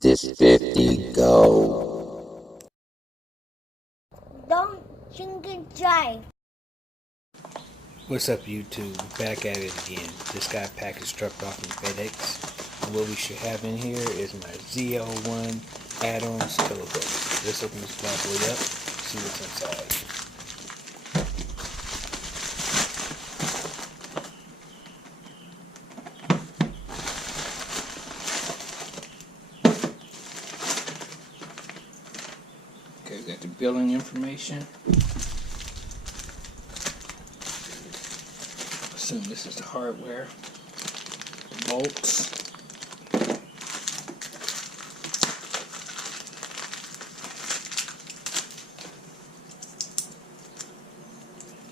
This 50 go. Don't drink and drive. What's up, YouTube? Back at it again. Just got a package dropped off from FedEx. And what we should have in here is my ZL1 Addons tow hook. Let's open this bad boy up, see what's inside. Okay, we got the billing information. Assume this is the hardware. Bolts.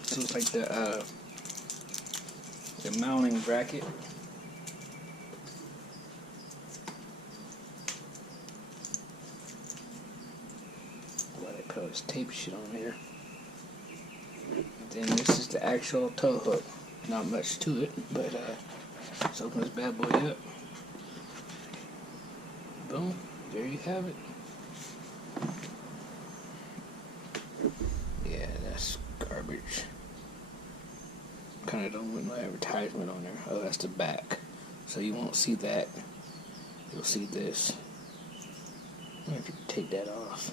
This looks like the mounting bracket. What I call this tape shit on here. Then this is the actual tow hook. Not much to it, but let's open this bad boy up. Boom, there you have it. Yeah, that's garbage. Kinda don't want no advertisement on there. Oh, that's the back. So you won't see that. You'll see this. I have to take that off.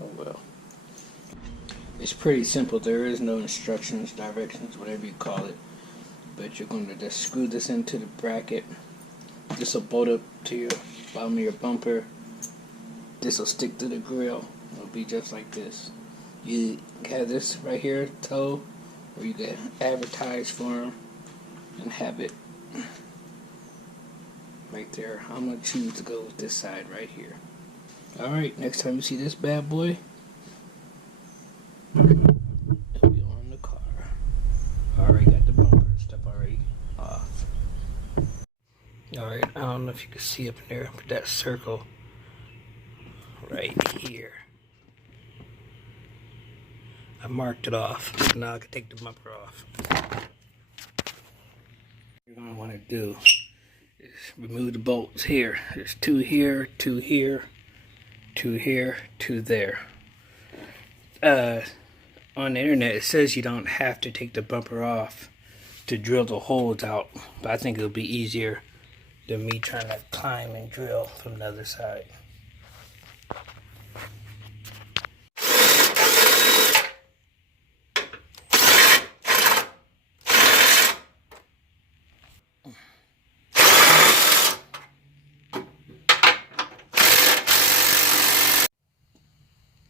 Oh well. It's pretty simple. There is no instructions, directions, whatever you call it. But you're going to just screw this into the bracket. This will bolt up to your bottom of your bumper. This will stick to the grill. It'll be just like this. You have this right here, tow, or you can advertise for them and have it right there. I'm going to choose to go with this side right here. Alright, next time you see this bad boy, it'll be on the car. Already got the bumper and stuff already off. Alright, I don't know if you can see up in there, but that circle right here, I marked it off. Now I can take the bumper off. What you're going to want to do is remove the bolts here. There's two here, two here, two here, two there. On the internet it says you don't have to take the bumper off to drill the holes out, but I think it'll be easier than me trying to climb and drill from the other side.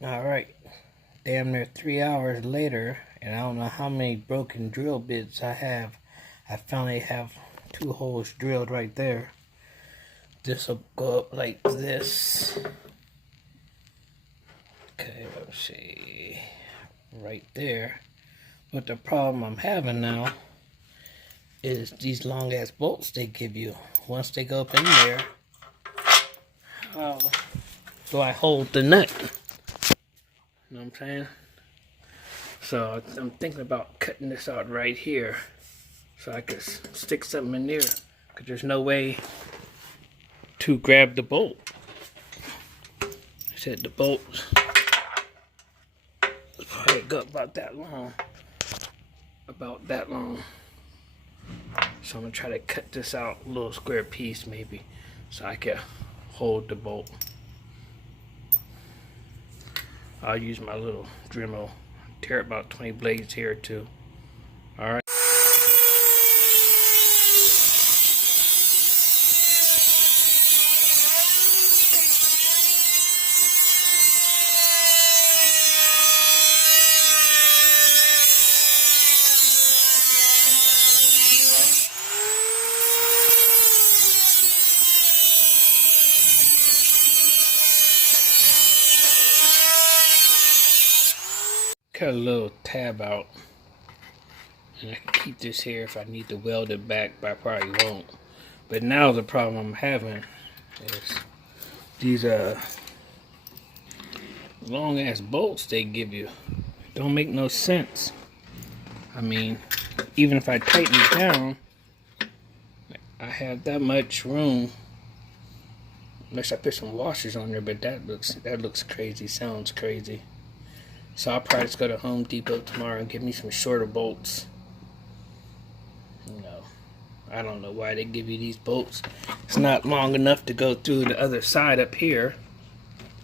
Alright, damn near 3 hours later, and I don't know how many broken drill bits I have. I finally have 2 holes drilled right there. This will go up like this. Okay, let's see. Right there. But the problem I'm having now is these long ass bolts they give you. Once they go up in there, how do I hold the nut? You know what I'm saying? So I'm thinking about cutting this out right here so I can stick something in there, because there's no way to grab the bolt. I said the bolt probably go about that long. About that long. So I'm going to try to cut this out a little square piece maybe so I can hold the bolt. I'll use my little Dremel, tear about 20 blades here too. Alright. Cut a little tab out, and I can keep this here if I need to weld it back, but I probably won't. But now the problem I'm having is these long ass bolts they give you don't make no sense. I mean, even if I tighten it down, I have that much room Unless I put some washers on there, but that looks crazy, sounds crazy. So I'll probably just go to Home Depot tomorrow and get me some shorter bolts. You know, I don't know why they give you these bolts. It's not long enough to go through the other side up here.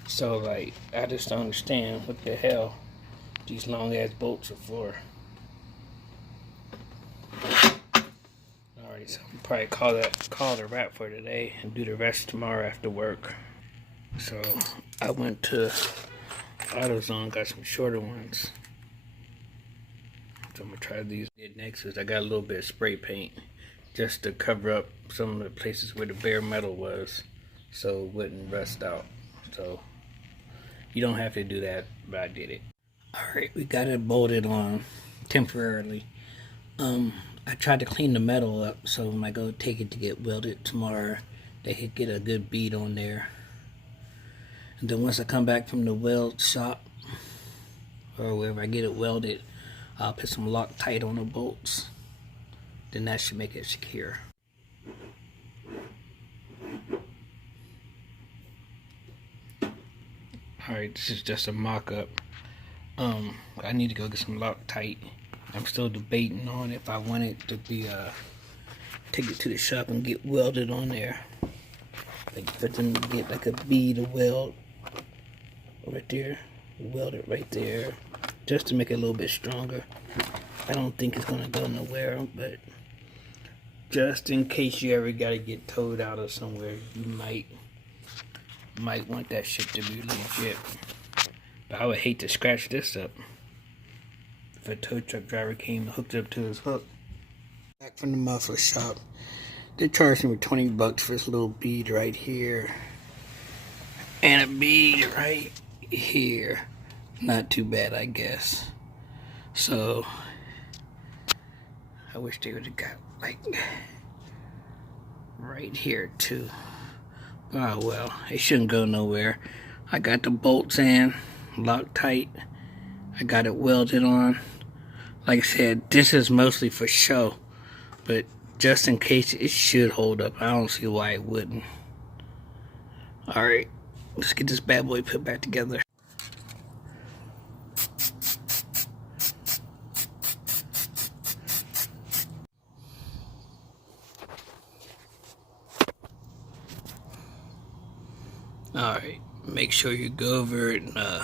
So like, I just don't understand what the hell these long ass bolts are for. Alright, so I'll probably call it a wrap for today and do the rest tomorrow after work. So I went to AutoZone, got some shorter ones. So I'm gonna try these. Next is I got a little bit of spray paint just to cover up some of the places where the bare metal was so it wouldn't rust out. So you don't have to do that, but I did it. Alright, we got it bolted on temporarily. I tried to clean the metal up so when I go take it to get welded tomorrow, they could get a good bead on there. And then once I come back from the weld shop, or wherever I get it welded, I'll put some Loctite on the bolts. Then that should make it secure. Alright, this is just a mock-up. I need to go get some Loctite. I'm still debating on if I want it to be, take it to the shop and get welded on there. Like, for them to get like a bead of weld right there. Weld it right there. Just to make it a little bit stronger. I don't think it's gonna go nowhere, but just in case you ever gotta get towed out of somewhere, you might want that shit to be legit. But I would hate to scratch this up. If a tow truck driver came and hooked up to his hook. Back from the muffler shop, they charged me $20 for this little bead right here. And a bead right here. Not too bad, I guess. So I wish they would have got like right here too. Oh well, it shouldn't go nowhere. I got the bolts in, Loctite. I got it welded on. Like I said, this is mostly for show, but just in case, it should hold up. I don't see why it wouldn't. Alright, let's get this bad boy put back together. Alright, make sure you go over it and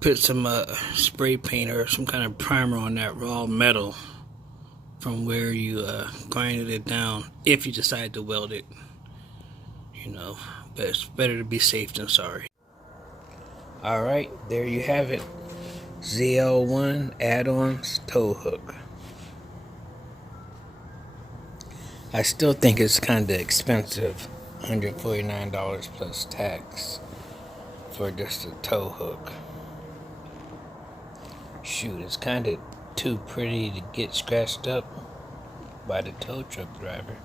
put some spray paint or some kind of primer on that raw metal from where you grinded it down, if you decide to weld it. You know, but it's better to be safe than sorry. Alright, there you have it. ZL1 Addons tow hook. I still think it's kind of expensive. $149 plus tax for just a tow hook. Shoot, it's kind of too pretty to get scratched up by the tow truck driver.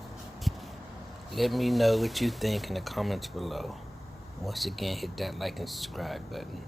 Let me know what you think in the comments below. Once again, hit that like and subscribe button.